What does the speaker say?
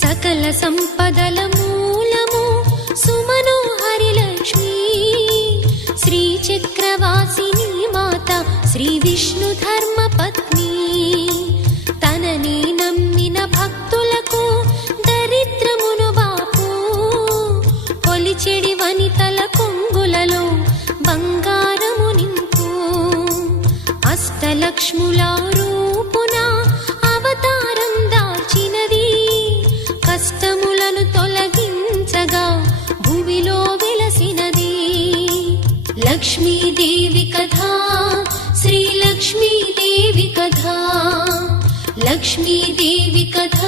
సకల సంపదల మూలము సుమనోహరి లక్ష్మీ శ్రీ చక్రవాసిని మాత శ్రీ విష్ణు ధర్మ పత్ని తనని నమ్మిన భక్తులకు దరిద్రమును బాపు కొలిచెడి వనితల కొంగులలో బంగారము నింపు అష్టలక్ష్ముల రూపున అవతారం దాల్చినది కష్టములను తొలగించగా భూమిలో వెలసినది లక్ష్మీదేవి కథ శ్రీ లక్ష్మీదేవి కథ లక్ష్మీదేవి కథ